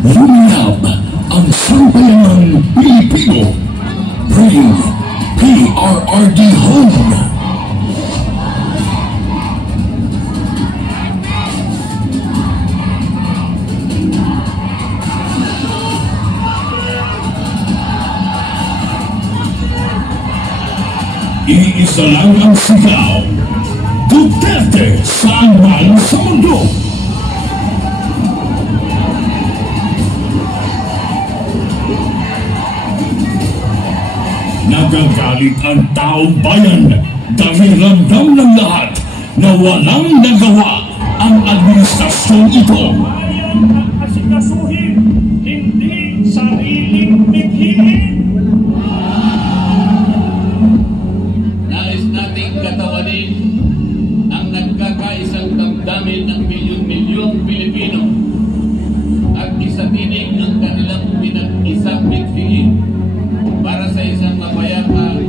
Lumiyab ang sambayanang Pilipino. Bring PRRD home. Iisa lang ang sigaw. Duterte saan man sa mundo. Nagagalit ang taong bayan dahil ramdam ng lahat na walang nagawa ang administrasyon ito. Asikasuhin, hindi sariling bighiin. Nais nating katawanin ang nagkakaisang damdamin ng milyon-milyong Pilipino at isatinig ang kanilang pinag-isang bighiin para sa isang mapayapa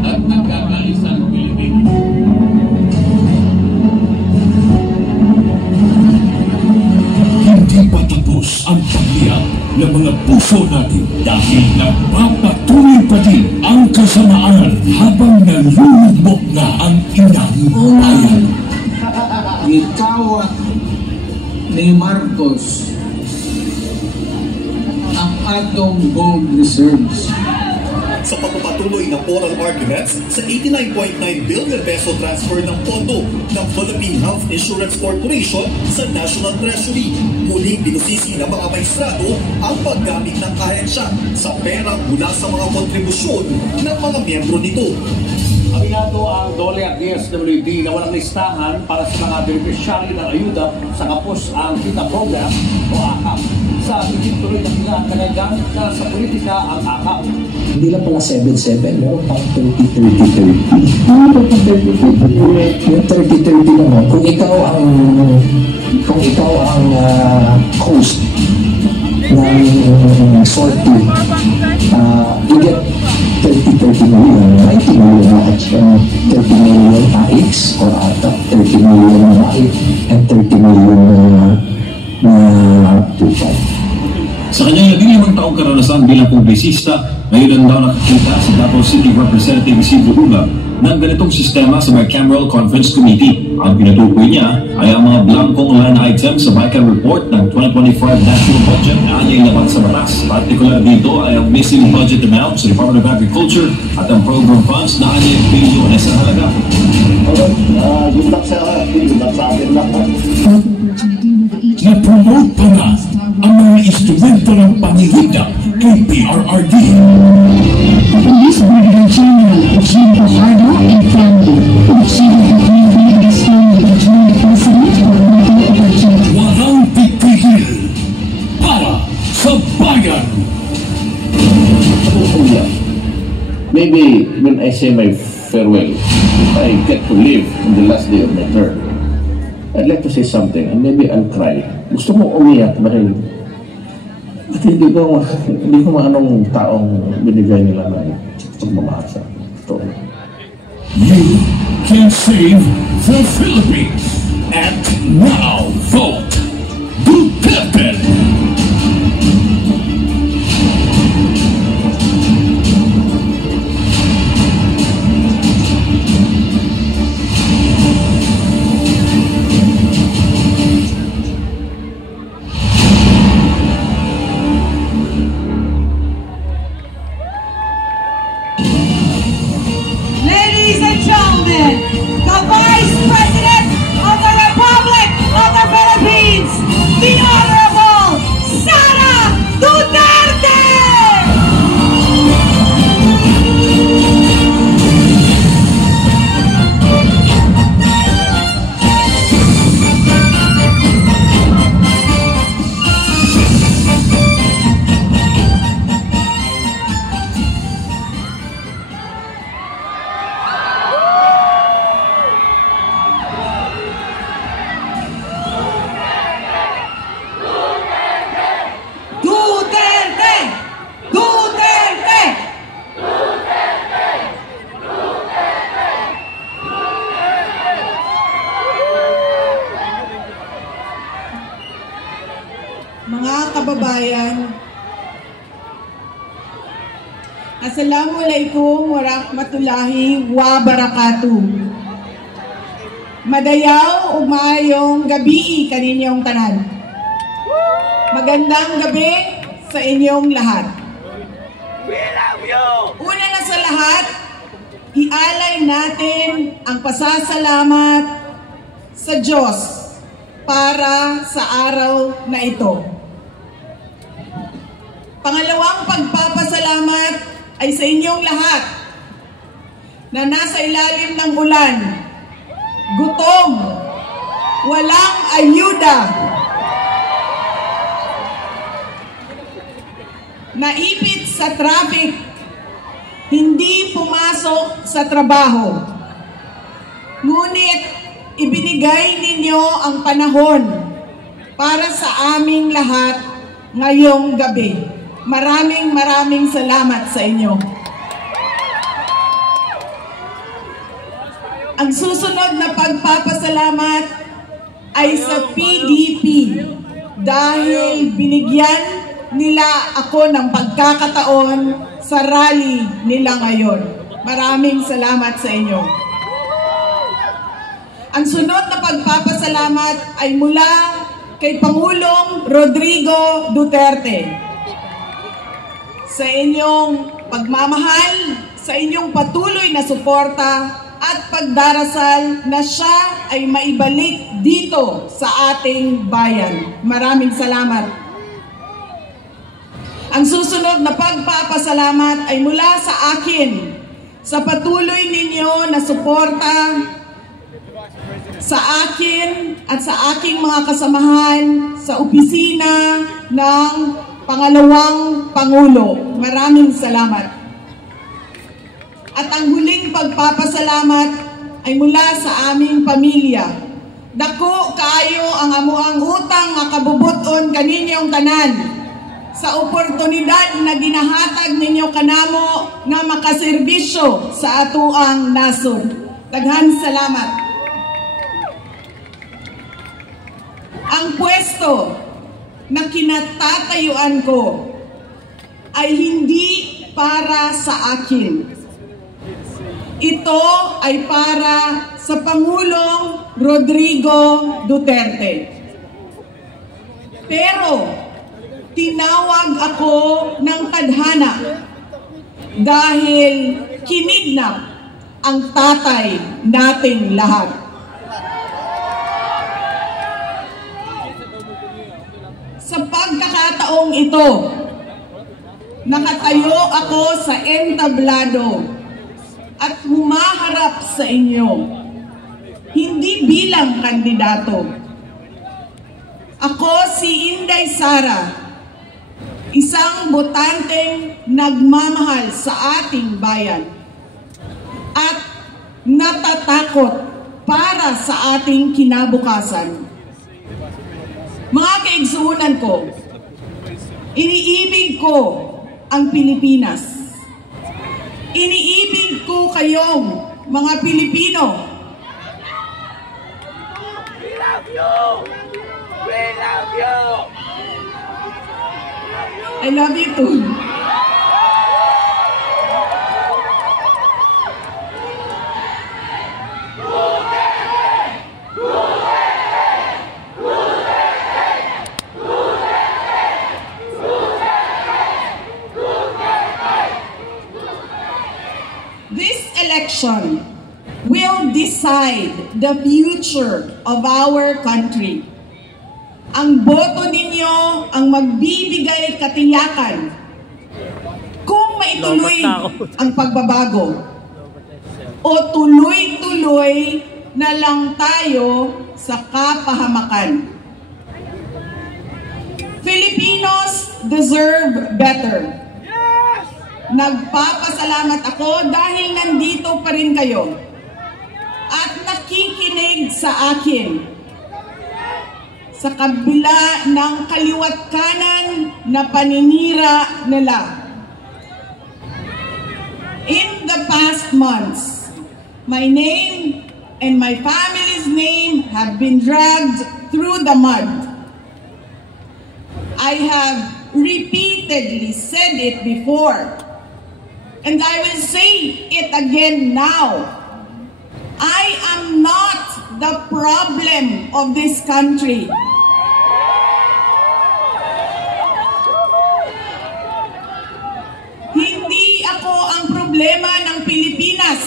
at nagkakaisang Pilipino. Hindi pa tapos ang pagliyak ng mga puso natin dahil nagpapatuloy pa din ang kasamaan habang nalulubog na ang inang bayan. Ikaw ni Marcos ang atong gold reserves. Sa pagpapatuloy ng oral arguments sa 89.9 billion peso transfer ng pondo ng Philippine Health Insurance Corporation sa National Treasury, muling binusisi ng mga maestrado ang paggamit ng ahensya sa pera mula sa mga kontribusyon ng mga miyembro nito. Aminado ang DOLE at DSWD na walang listahan para sa mga beneficiary ng ayuda sa kapos ang Kita Program o AKAP. Sa tuloy na sila ang kanagang na sa politika ang AKAP. Hindi lang pala 7-7, meron pang 30-30-30. Ano pa 30-30? Yung 30-30 naman, kung ikaw ang host ng sortie, you get 30 million, 90 million at 30 million AX or ata 30 million AX and 30 million na tupa. Sa kanyang 15 taong karanasan bilang publisista, ngayon lang daw nakakita si Davao City Representative Isidro Uga ng ganitong sistema sa Bicameral Conference Committee. Ang pinatukoy niya ay ang mga blankong line items sa Bicam Report ng 2025 National Budget na anyay laban sa batas. Partikular dito ay ang missing budget amount sa Department of Agriculture at ang program funds na anyay bilyones ang halaga. Good luck sa atin lang. Na-promote pa nga ang mga instrumento ng pangihigap kay PRRD. Police Brigadier General Eugene Fajardo informed Eugene the President for another opportunity. Walang pipigil para sa bayan. Maybe when I say my farewell, I get to live in the last day of my term, I'd like to say something and maybe I'll cry. Gusto mo umiyak dahil at hindi ko anong taong binigay nila ng pagmamahal sa ito. You can save the Philippines. And now vote Duterte. Ladies and gentlemen, the Vice President of the Republic of the Mga kababayan, Assalamualaikum warahmatullahi wabarakatuh. Madayaw ug maayong gabi kaninyong tanan. Magandang gabi sa inyong lahat. Una na sa lahat, ialay natin ang pasasalamat sa Diyos para sa araw na ito. Pangalawang pagpapasalamat ay sa inyong lahat na nasa ilalim ng ulan, gutom, walang ayuda, naipit sa traffic, hindi pumasok sa trabaho. Ngunit ibinigay ninyo ang panahon para sa aming lahat ngayong gabi. Maraming salamat sa inyo. Ang susunod na pagpapasalamat ay sa PDP dahil binigyan nila ako ng pagkakataon sa rally nila ngayon. Maraming salamat sa inyo. Ang sunod na pagpapasalamat ay mula kay Pangulong Rodrigo Duterte. Sa inyong pagmamahal, sa inyong patuloy na suporta at pagdarasal na siya ay maibalik dito sa ating bayan. Maraming salamat. Ang susunod na pagpapasalamat ay mula sa akin, sa patuloy ninyo na suporta sa akin at sa aking mga kasamahan sa opisina ng Pangalawang Pangulo. Maraming salamat. At ang huling pagpapasalamat ay mula sa aming pamilya. Dako kaayo ang amuang utang nga kabubuton kaninyong tanan sa oportunidad na ginahatag ninyo kanamo nga makaserbisyo sa atuang nasod. Daghan salamat. Ang pwesto na kinatatayuan ko ay hindi para sa akin. Ito ay para sa Pangulong Rodrigo Duterte. Pero tinawag ako ng tadhana dahil kinidnap ang tatay nating lahat. Sa pagkakataong ito, nakatayo ako sa entablado at humaharap sa inyo, hindi bilang kandidato. Ako si Inday Sara, isang botanteng nagmamahal sa ating bayan at natatakot para sa ating kinabukasan. Mga kaigsuunan ko, iniibig ko ang Pilipinas. Iniibig ko kayong mga Pilipino. We love you! We love you! I love you too. Election will decide the future of our country. Ang boto ninyo ang magbibigay katiyakan kung maituloy ang pagbabago o tuloy-tuloy na lang tayo sa kapahamakan. Filipinos deserve better. Nagpapasalamat ako dahil nandito pa rin kayo at nakikinig sa akin sa kabila ng kaliwat kanan na paninira nila. In the past months, my name and my family's name have been dragged through the mud. I have repeatedly said it before, and I will say it again now. I am not the problem of this country. Hindi ako ang problema ng Pilipinas.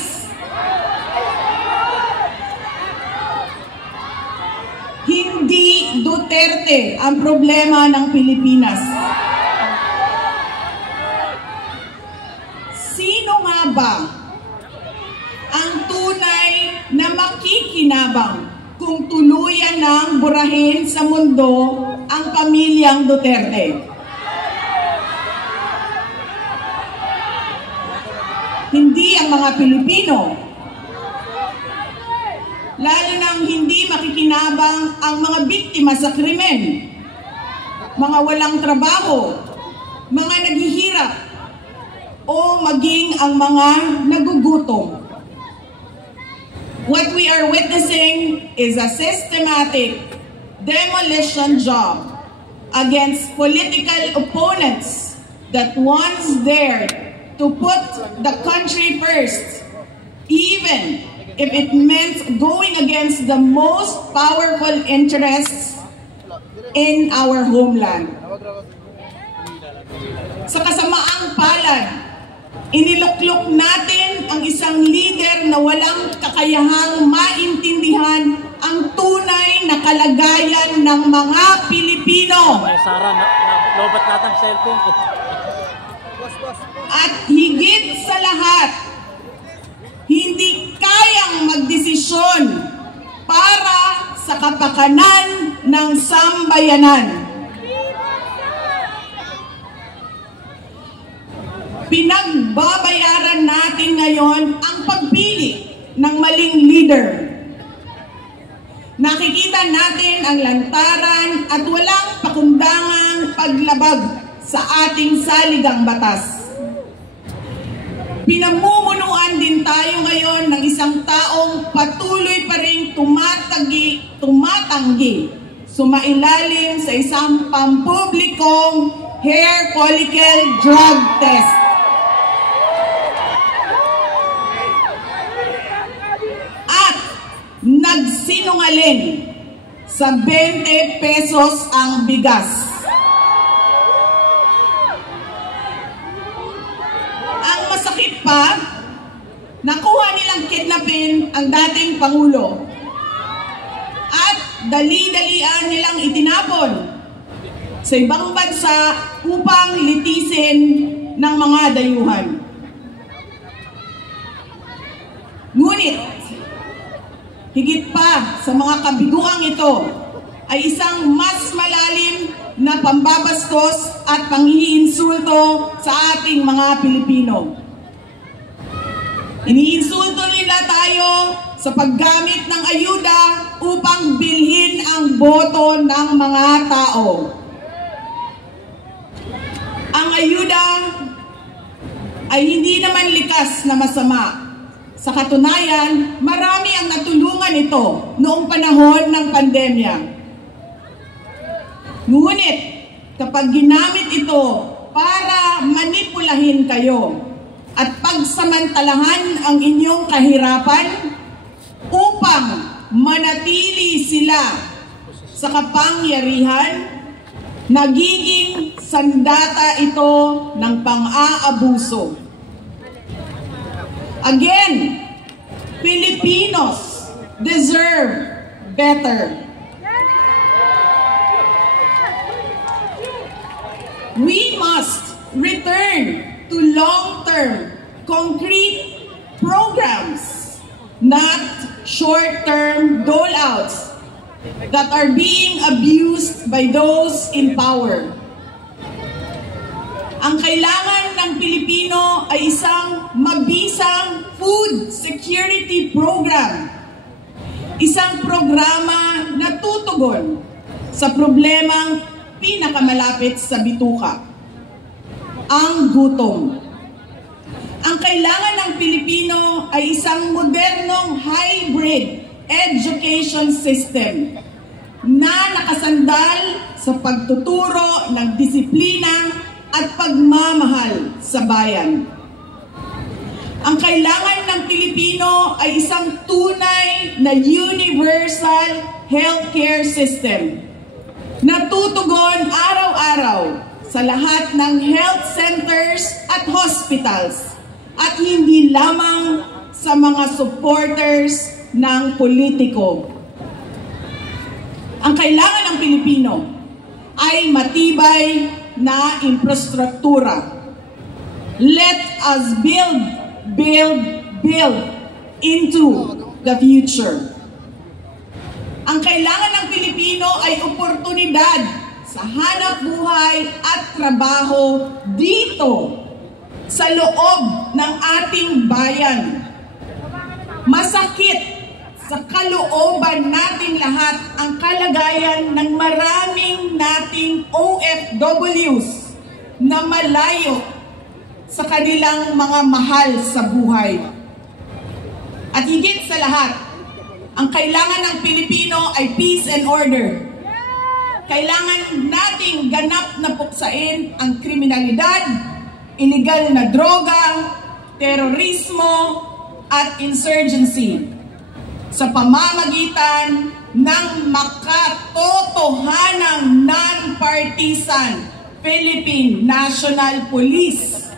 Hindi Duterte ang problema ng Pilipinas. Sino nga ba ang tunay na makikinabang kung tuluyan ng burahin sa mundo ang pamilyang Duterte? Hindi ang mga Pilipino. Lalo nang hindi makikinabang ang mga biktima sa krimen, mga walang trabaho, mga naghihirap, o maging ang mga nagugutom. What we are witnessing is a systematic demolition job against political opponents that once dared to put the country first, even if it meant going against the most powerful interests in our homeland. Sa kasamaang palad, iniluklok natin ang isang leader na walang kakayahang maintindihan ang tunay na kalagayan ng mga Pilipino. Sara, lobat natin ang cellphone ko. At higit sa lahat, hindi kayang magdesisyon para sa kapakanan ng sambayanan. Pinagbabayaran natin ngayon ang pagpili ng maling leader. Nakikita natin ang lantaran at walang pakundangang paglabag sa ating saligang batas. Pinamumunuan din tayo ngayon ng isang taong patuloy pa rin tumatanggi, sumailalim sa isang pampublikong hair follicle drug test. At nagsinungaling sa 20 pesos ang bigas. Ang masakit pa, nakuha nilang kidnapin ang dating Pangulo at dali-dalian nilang itinapon sa ibang bansa upang litisin ng mga dayuhan. Ngunit, higit pa sa mga kabiguang ito ay isang mas malalim na pambabastos at panghiinsulto sa ating mga Pilipino. Iniinsulto nila tayo sa paggamit ng ayuda upang bilhin ang boto ng mga tao. Ang ayuda ay hindi naman likas na masama. Sa katunayan, marami ang natulungan ito noong panahon ng pandemya. Ngunit, kapag ginamit ito para manipulahin kayo at pagsamantalahan ang inyong kahirapan upang manatili sila sa kapangyarihan, nagiging sandata ito ng pang-aabuso. Again, Filipinos deserve better. We must return to long-term, concrete programs, not short-term dole-outs that are being abused by those in power. Ang kailangan ng Pilipino ay isang mabisang food security program. Isang programa na tutugon sa problemang pinakamalapit sa bituka, ang gutom. Ang kailangan ng Pilipino ay isang modernong hybrid education system na nakasandal sa sa pagtuturo ng disiplina at pagmamahal sa bayan. Ang kailangan ng Pilipino ay isang tunay na universal healthcare system na tutugon araw-araw sa lahat ng health centers at hospitals at hindi lamang sa mga supporters ng politiko. Ang kailangan ng Pilipino ay matibay na infrastruktura. Let us build into the future. Ang kailangan ng Pilipino ay oportunidad sa hanap buhay at trabaho dito sa loob ng ating bayan. Masakit sa kalooban nating lahat ang kalagayan ng maraming nating OFWs na malayo sa kanilang mga mahal sa buhay. At higit sa lahat, ang kailangan ng Pilipino ay peace and order. Kailangan nating ganap na puksain ang kriminalidad, illegal na droga, terorismo, at insurgency sa pamamagitan ng makatotohanang non-partisan Philippine National Police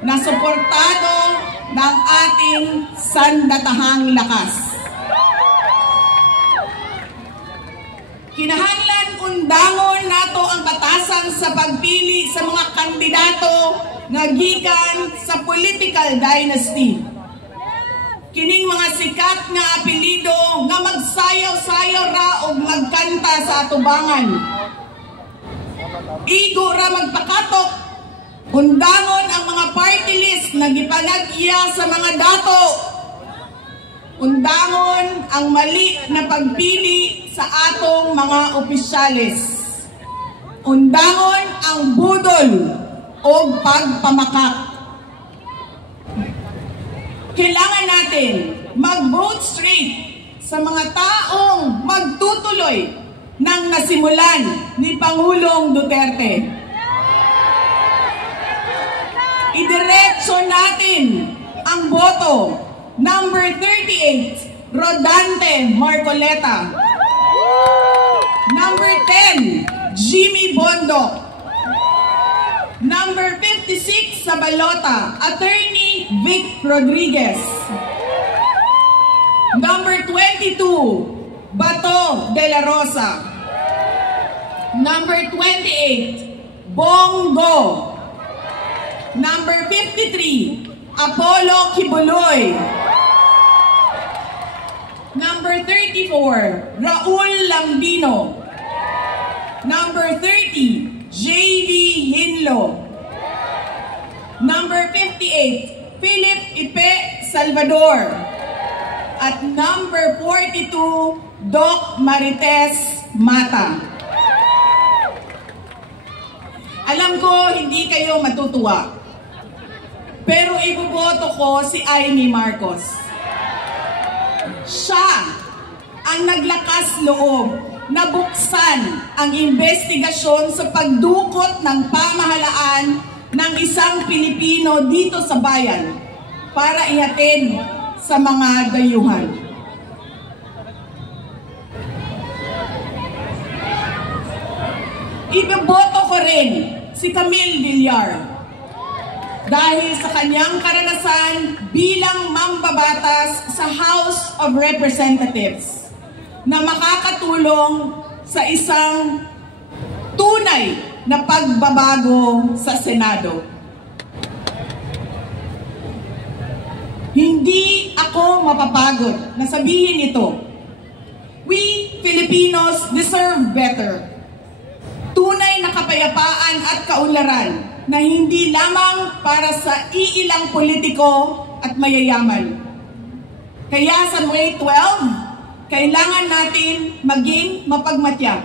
na suportado ng ating sandatahang lakas. Kinahanglan undangon nato ang batasan sa pagpili sa mga kandidato nga gikan sa political dynasty. Kining mga sikat nga apelido nga magsayaw-sayaw ra og magkanta sa atubangan. Igo ra magpakatok, undangon ang mga party list na gipanag-iya sa mga dato. Undangon ang mali na pagpili sa atong mga opisyalis. Undangon ang budol o pagpamakak. Kailangan natin mag-vote straight sa mga taong magtutuloy ng nasimulan ni Pangulong Duterte. Idiretso natin ang boto. Number 38, Rodante Marcoleta. Number 10, Jimmy Bondoc. Number 56 sa balota, Attorney Vic Rodriguez. Number 22, Bato de la Rosa. Number 28, Bongo. Number 53, Apollo Kibuloy. Number 34, Raul Lambino. Number 30, J.V. Hinlo. Number 58, Philip Ipe Salvador. At number 42, Doc Marites Mata. Alam ko hindi kayo matutuwa, pero iboboto ko si Amy Marcos. Siya ang naglakas loob na buksan ang investigasyon sa pagdukot ng pamahalaan ng isang Pilipino dito sa bayan para ihatid sa mga dayuhan. Iboboto ko rin si Camille Villar dahil sa kanyang karanasan bilang mambabatas sa House of Representatives na makakatulong sa isang tunay na pagbabago sa Senado. Hindi ako mapapagod na sabihin ito. We Filipinos deserve better. Tunay na kapayapaan at kaunlaran na hindi lamang para sa iilang politiko at mayayaman. Kaya sa May 12, kailangan natin maging mapagmatya.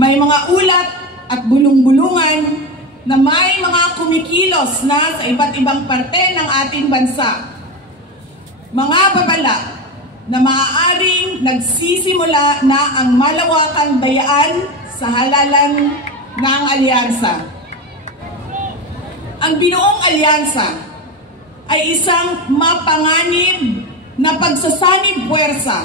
May mga ulat at bulong-bulungan na may mga kumikilos na sa iba't ibang parte ng ating bansa. Mga babala na maaaring nagsisimula na ang malawakang dayaan sa halalan ng alyansa. Ang binuong alyansa ay isang mapanganib na pagsasanib puwersa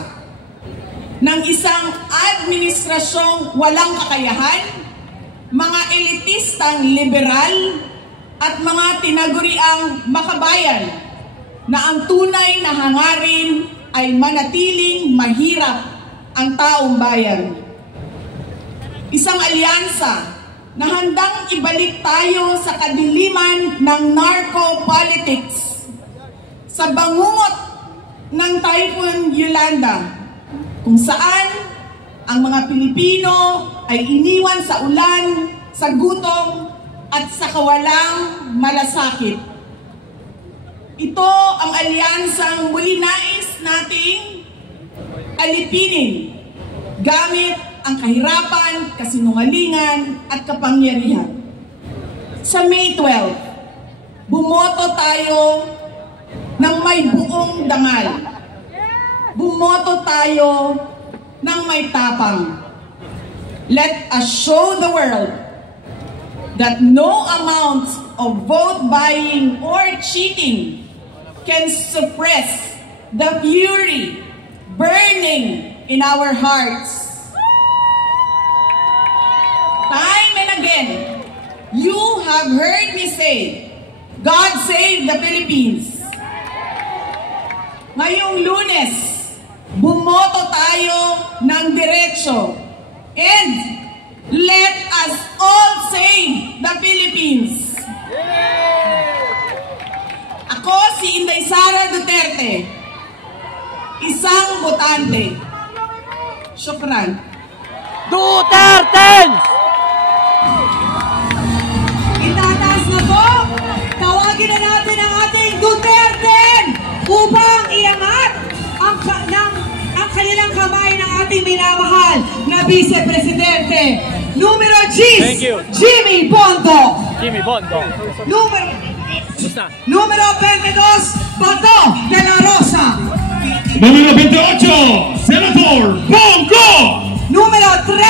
ng isang administrasyong walang kakayahan, mga elitistang liberal at mga tinaguriang makabayan na ang tunay na hangarin ay manatiling mahirap ang taong bayan. Isang alyansa na handang ibalik tayo sa kadiliman ng narco-politics, sa bangungot ng Typhoon Yolanda, kung saan ang mga Pilipino ay iniwan sa ulan, sa gutom, at sa kawalang malasakit. Ito ang alyansang muli nais nating alipinin gamit ang kahirapan, kasinungalingan at kapangyarihan. Sa May 12, bumoto tayo ng may buong dangal. Bumoto tayo ng may tapang. Let us show the world that no amount of vote buying or cheating can suppress the fury burning in our hearts. Time and again, you have heard me say, God save the Philippines. Ngayong Lunes, bumoto tayo ng diretso. And let us all save the Philippines. Ako si Inday Sara Duterte, isang botante. Syukran. Duterte! Itataas na po, tawagin na natin ang ating Duterte upang iangat ang kanilang kamay ng ating minamahal na Vice Presidente. Numero 10, Jimmy Bongo. Jimmy Bongo. Numero 22, Bato de la Rosa. Número 28, Senator Bongo. Numero 30.